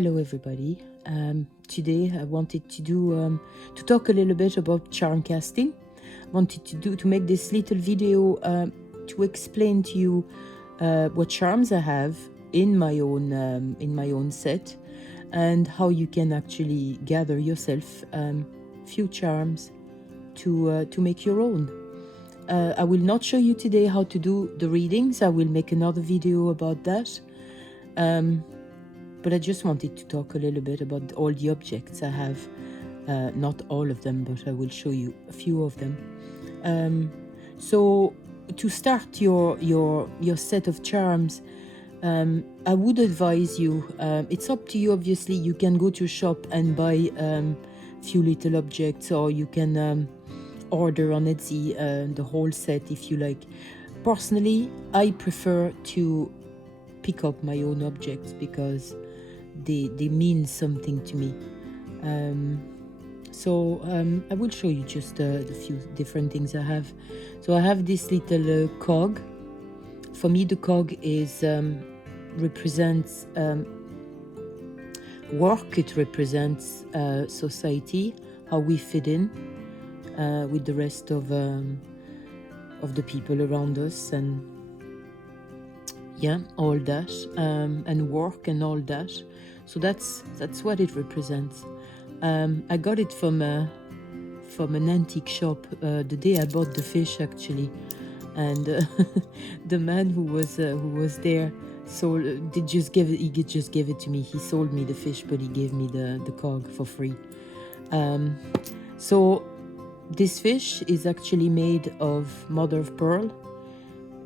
Hello, everybody. Today I wanted to talk a little bit about charm casting. I wanted to make this little video to explain to you what charms I have in my own set, and how you can actually gather yourself few charms to make your own. I will not show you today how to do the readings. I will make another video about that. But I just wanted to talk a little bit about all the objects I have. Not all of them, but I will show you a few of them. So to start your set of charms, I would advise you, it's up to you obviously, you can go to a shop and buy few little objects, or you can order on Etsy the whole set if you like. Personally, I prefer to pick up my own objects because they mean something to me. So I will show you just the few different things I have. So I have this little cog. For me, the cog is represents work. It represents society, how we fit in with the rest of the people around us, and yeah, all that, and work and all that. So that's what it represents. I got it from an antique shop the day I bought the fish, actually, and the man who was there he just gave it to me. He sold me the fish, but he gave me the cog for free. So this fish is actually made of mother of pearl.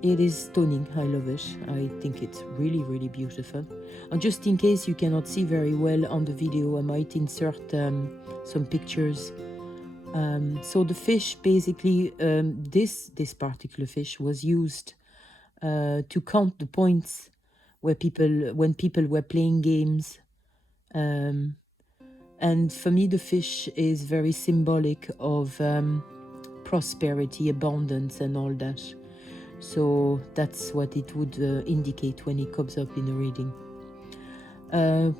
It is stunning. I love it. I think it's really, really beautiful. And just in case you cannot see very well on the video, I might insert some pictures. So the fish, basically, this particular fish was used to count the points when people were playing games. And for me, the fish is very symbolic of prosperity, abundance, and all that. So that's what it would indicate when it comes up in a reading.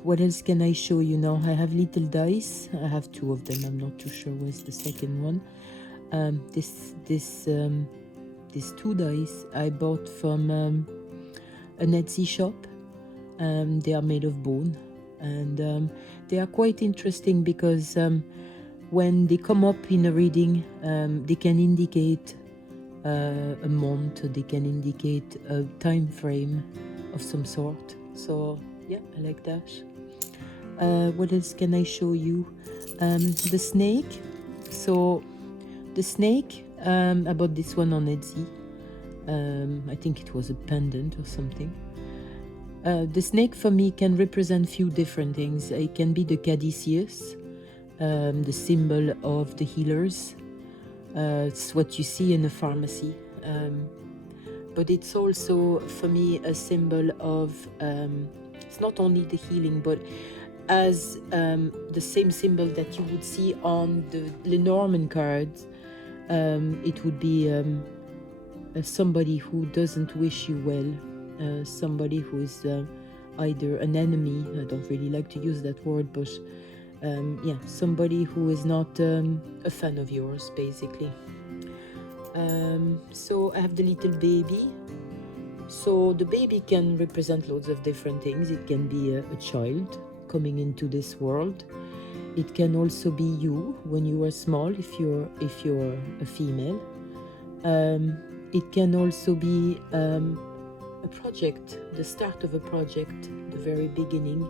What else can I show you now? I have little dice. I have two of them. I'm not too sure where's the second one. These two dice I bought from an Etsy shop. They are made of bone, and they are quite interesting because when they come up in a reading, they can indicate a month, they can indicate a time frame of some sort. So yeah, I like that. What else can I show you? The snake. So the snake, I bought this one on Etsy. I think it was a pendant or something. The snake for me can represent few different things. It can be the caduceus, the symbol of the healers. It's what you see in a pharmacy, but it's also for me a symbol of it's not only the healing, but as the same symbol that you would see on the Lenormand cards. It would be somebody who doesn't wish you well, somebody who is either an enemy. I don't really like to use that word, but yeah, somebody who is not a fan of yours, basically. So I have the little baby. So the baby can represent loads of different things. It can be a child coming into this world. It can also be you when you were small, if you're a female. It can also be a project, the start of a project, the very beginning.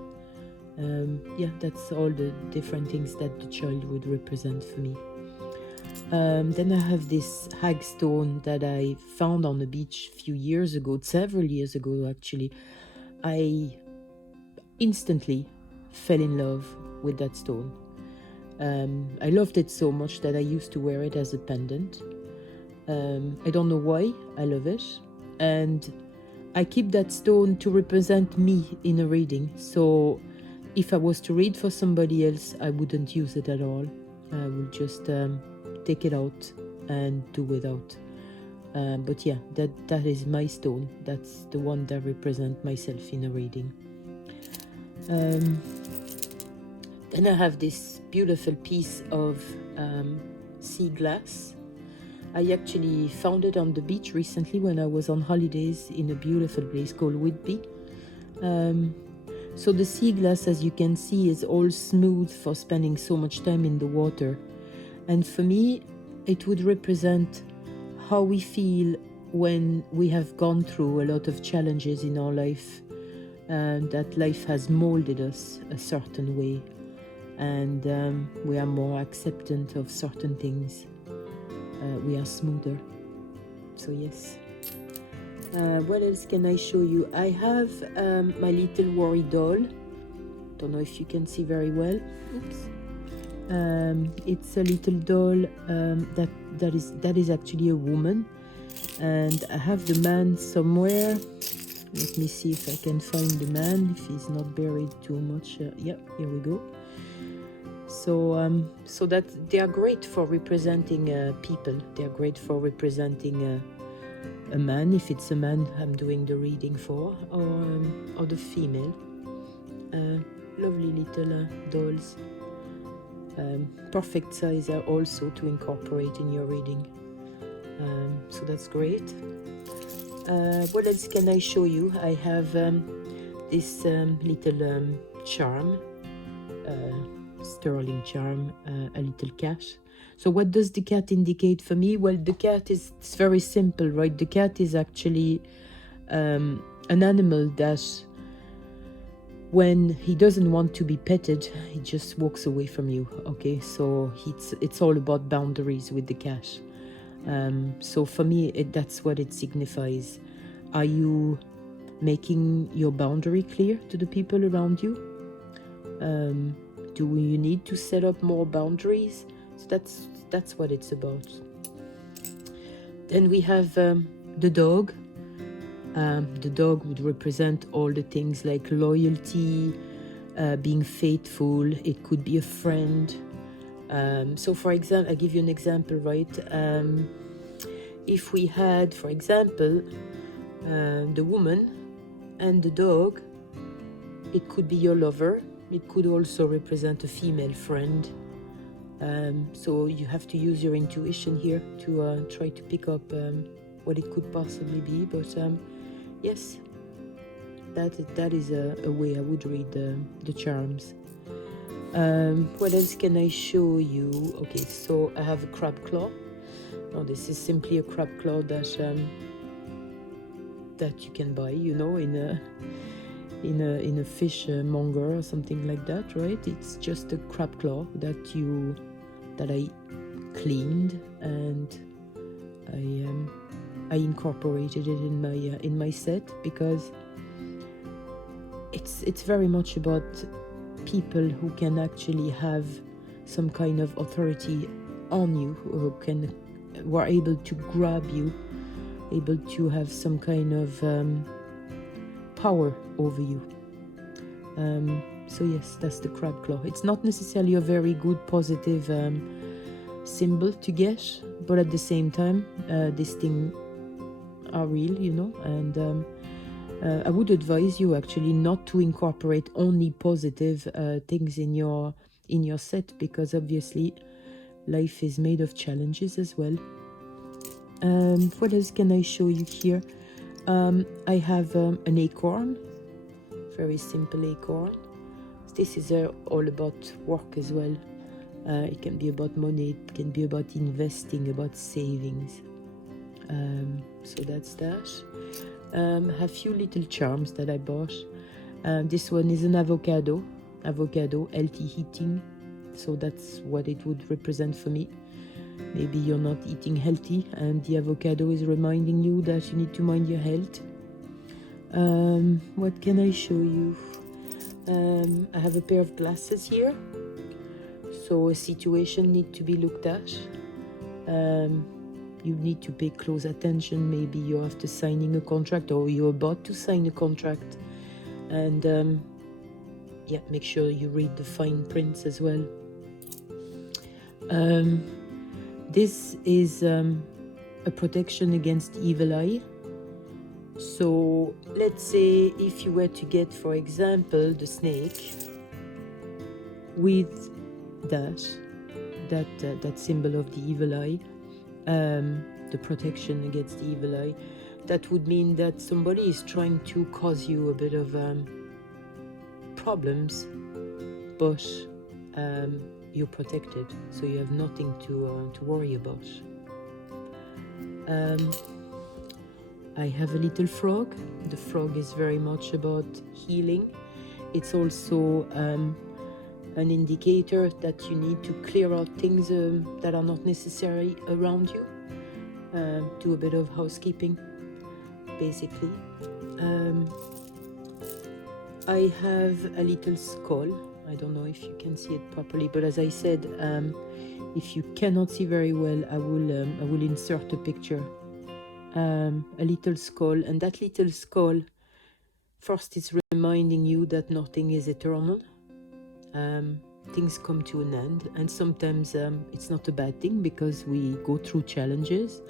Yeah, that's all the different things that the child would represent for me. Then I have this hagstone that I found on the beach a few years ago, several years ago actually. I instantly fell in love with that stone. I loved it so much that I used to wear it as a pendant. I don't know why I love it, and I keep that stone to represent me in a reading. So if I was to read for somebody else, I wouldn't use it at all. I would just take it out and do without. But yeah, that is my stone. That's the one that represents myself in a reading. Then I have this beautiful piece of sea glass. I actually found it on the beach recently when I was on holidays in a beautiful place called Whitby. So the sea glass, as you can see, is all smooth for spending so much time in the water. And for me, it would represent how we feel when we have gone through a lot of challenges in our life, and that life has molded us a certain way, and we are more acceptant of certain things. We are smoother. So yes. What else can I show you? I have my little worry doll. Don't know if you can see very well. Oops. It's a little doll that is actually a woman, and I have the man somewhere. Let me see if I can find the man, if he's not buried too much. Yeah, here we go. So that they are great for representing people. They are great for representing a man, if it's a man I'm doing the reading for, or the female. Lovely little dolls. Perfect size also to incorporate in your reading. So that's great. What else can I show you? I have this little charm, sterling charm, a little cat. So what does the cat indicate for me? Well, the cat it's very simple, right? The cat is actually an animal that when he doesn't want to be petted, he just walks away from you, okay? So it's all about boundaries with the cat. So for me, that's what it signifies. Are you making your boundary clear to the people around you? Do you need to set up more boundaries? So that's what it's about. Then we have the dog. The dog would represent all the things like loyalty, being faithful. It could be a friend. So for example, I'll give you an example, right? If we had, for example, the woman and the dog, it could be your lover. It could also represent a female friend. So you have to use your intuition here to try to pick up what it could possibly be. But yes, that is a way I would read the charms. What else can I show you? Okay, so I have a crab claw. Now this is simply a crab claw that you can buy, you know, in a fish monger or something like that, right? It's just a crab claw that I cleaned, and I incorporated it in my set because it's very much about people who can actually have some kind of authority on you, who are able to grab you, able to have some kind of power over you. So yes, that's the crab claw. It's not necessarily a very good positive symbol to get, but at the same time, these things are real, you know, and I would advise you actually not to incorporate only positive things in your set, because obviously life is made of challenges as well. What else can I show you here? I have an acorn, very simple acorn. This is all about work as well. It can be about money, it can be about investing, about savings. So that's that. I have a few little charms that I bought. This one is an avocado, healthy eating. So that's what it would represent for me. Maybe you're not eating healthy and the avocado is reminding you that you need to mind your health. What can I show you? I have a pair of glasses here. So a situation needs to be looked at. You need to pay close attention. Maybe you're after signing a contract, or you're about to sign a contract. And yeah, make sure you read the fine prints as well. This is a protection against evil eye. So let's say if you were to get, for example, the snake, with that symbol of the evil eye, the protection against the evil eye, that would mean that somebody is trying to cause you a bit of problems, but you're protected, so you have nothing to worry about. I have a little frog. The frog is very much about healing. It's also an indicator that you need to clear out things that are not necessary around you. Do a bit of housekeeping, basically. I have a little skull. I don't know if you can see it properly, but as I said, if you cannot see very well, I will insert a picture. A little skull, and that little skull, first it's reminding you that nothing is eternal. Things come to an end, and sometimes it's not a bad thing, because we go through challenges,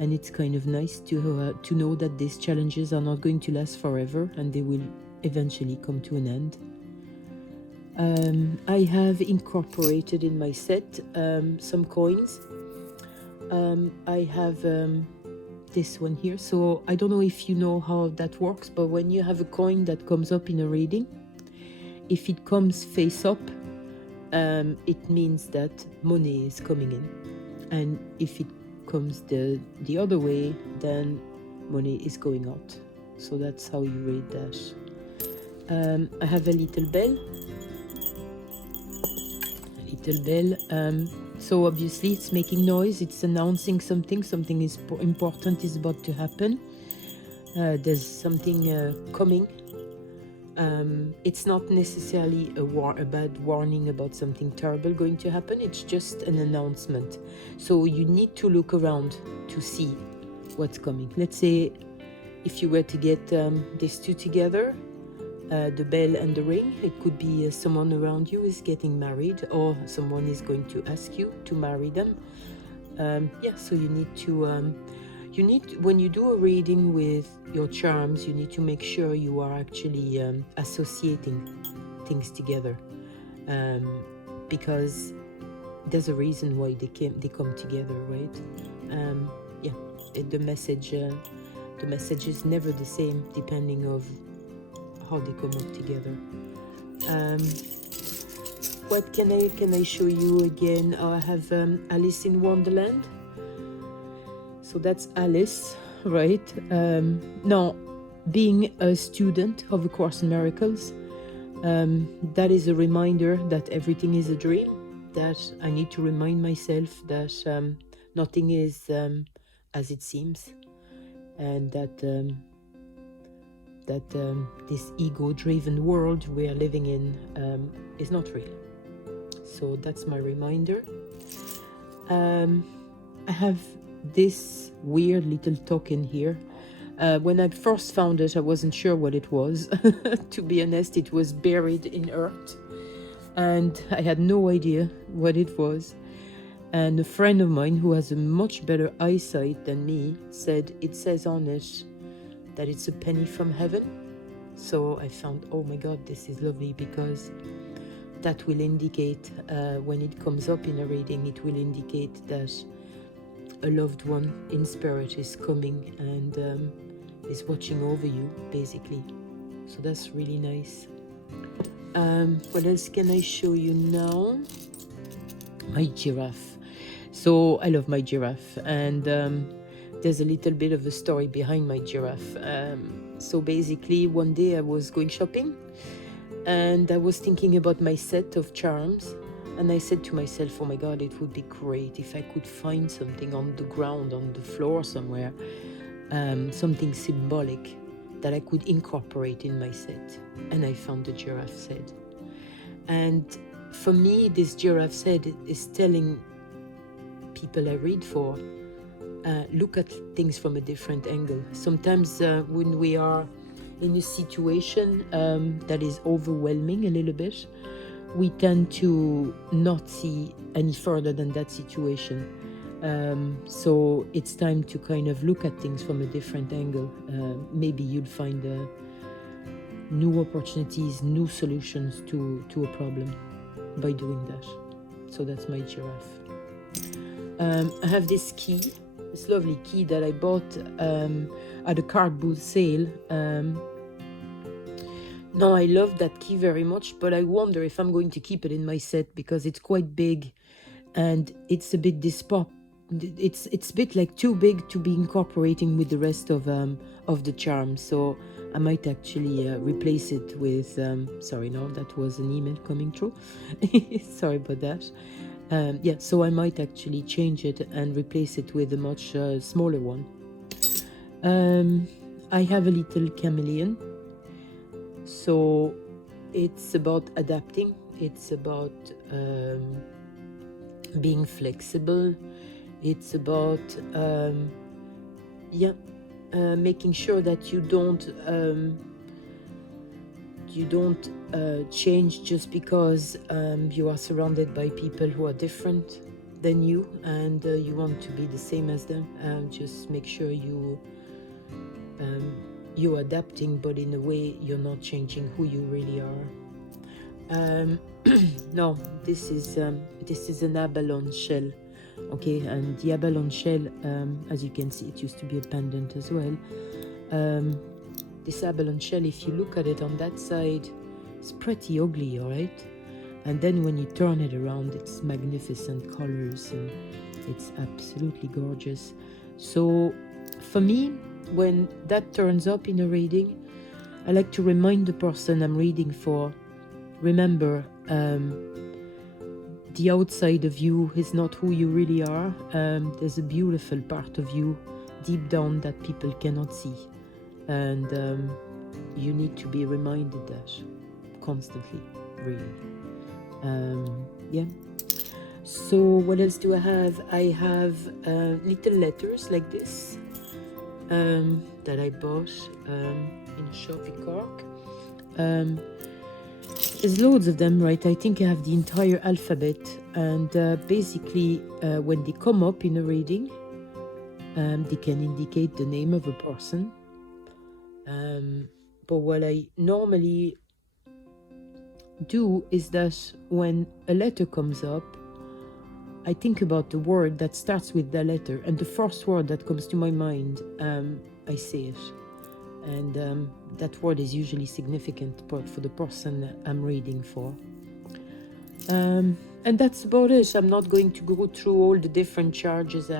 and it's kind of nice to know that these challenges are not going to last forever, and they will eventually come to an end. I have incorporated in my set some coins. I have this one here. So I don't know if you know how that works, but when you have a coin that comes up in a reading, if it comes face up, it means that money is coming in, and if it comes the other way, then money is going out. So that's how you read that. I have a little bell. So obviously it's making noise, it's announcing something is important is about to happen. There's something coming. It's not necessarily a bad warning about something terrible going to happen, it's just an announcement. So you need to look around to see what's coming. Let's say if you were to get these two together, the bell and the ring, it could be someone around you is getting married, or someone is going to ask you to marry them. So you need to when you do a reading with your charms, you need to make sure you are actually associating things together, because there's a reason why they come together, right? The message is never the same depending of how they come up together. What can I show you again? I have Alice in Wonderland. So that's Alice, right? Now, being a student of A Course in Miracles, that is a reminder that everything is a dream, that I need to remind myself that nothing is as it seems, and that this ego-driven world we are living in is not real. So that's my reminder. I have this weird little token here. When I first found it, I wasn't sure what it was. To be honest, it was buried in earth, and I had no idea what it was. And a friend of mine who has a much better eyesight than me said it says on it that it's a penny from heaven. So I found, oh my God, this is lovely, because that will indicate, when it comes up in a reading, it will indicate that a loved one in spirit is coming and is watching over you, basically. So that's really nice. What else can I show you now? My giraffe. So I love my giraffe, and there's a little bit of a story behind my giraffe. So basically, one day I was going shopping, and I was thinking about my set of charms, and I said to myself, oh my God, it would be great if I could find something on the ground, on the floor somewhere, something symbolic that I could incorporate in my set. And I found the giraffe head. And for me, this giraffe head is telling people I read for, look at things from a different angle. Sometimes when we are in a situation that is overwhelming a little bit, we tend to not see any further than that situation. So it's time to kind of look at things from a different angle. Maybe you'll find new opportunities, new solutions to a problem. by doing that. So that's my giraffe. I have this key, this lovely key that I bought at a card booth sale. Now I love that key very much, but I wonder if I'm going to keep it in my set because it's quite big and it's a bit it's a bit like too big to be incorporating with the rest of the charms. So I might actually replace it with sorry, no, that was an email coming through. Sorry about that. Yeah, so I might actually change it and replace it with a much smaller one. I have a little chameleon, so it's about adapting, it's about being flexible, it's about making sure that you don't change just because you are surrounded by people who are different than you and you want to be the same as them. Just make sure you're adapting, but in a way you're not changing who you really are. No, this is an abalone shell. Okay, and the abalone shell, as you can see, it used to be a pendant as well. This abalone shell, if you look at it on that side, it's pretty ugly, all right? And then when you turn it around, it's magnificent colors and it's absolutely gorgeous. So for me, when that turns up in a reading, I like to remind the person I'm reading for, remember, the outside of you is not who you really are. There's a beautiful part of you deep down that people cannot see. And you need to be reminded that constantly, really. Yeah. So what else do I have? I have little letters like this that I bought in a shop in Cork. There's loads of them, right? I think I have the entire alphabet, and basically when they come up in a reading, they can indicate the name of a person. But what I normally do is that when a letter comes up, I think about the word that starts with the letter, and the first word that comes to my mind, I say it. And that word is usually significant for the person I'm reading for. And that's about it. I'm not going to go through all the different charms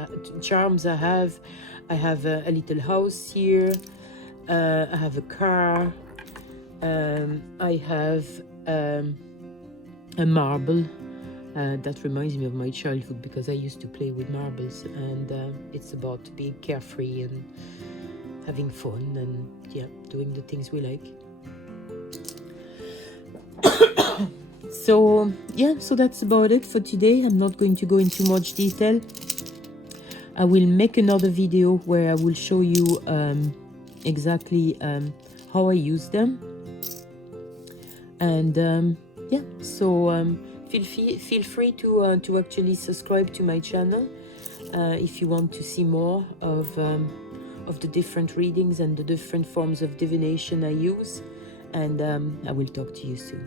I have. I have a little house here. I have a car. I have a marble. That reminds me of my childhood because I used to play with marbles, and it's about being carefree and having fun and doing the things we like. So that's about it for today. I'm not going to go into much detail. I will make another video where I will show you exactly how I use them. And feel free to actually subscribe to my channel if you want to see more of the different readings and the different forms of divination I use. And I will talk to you soon.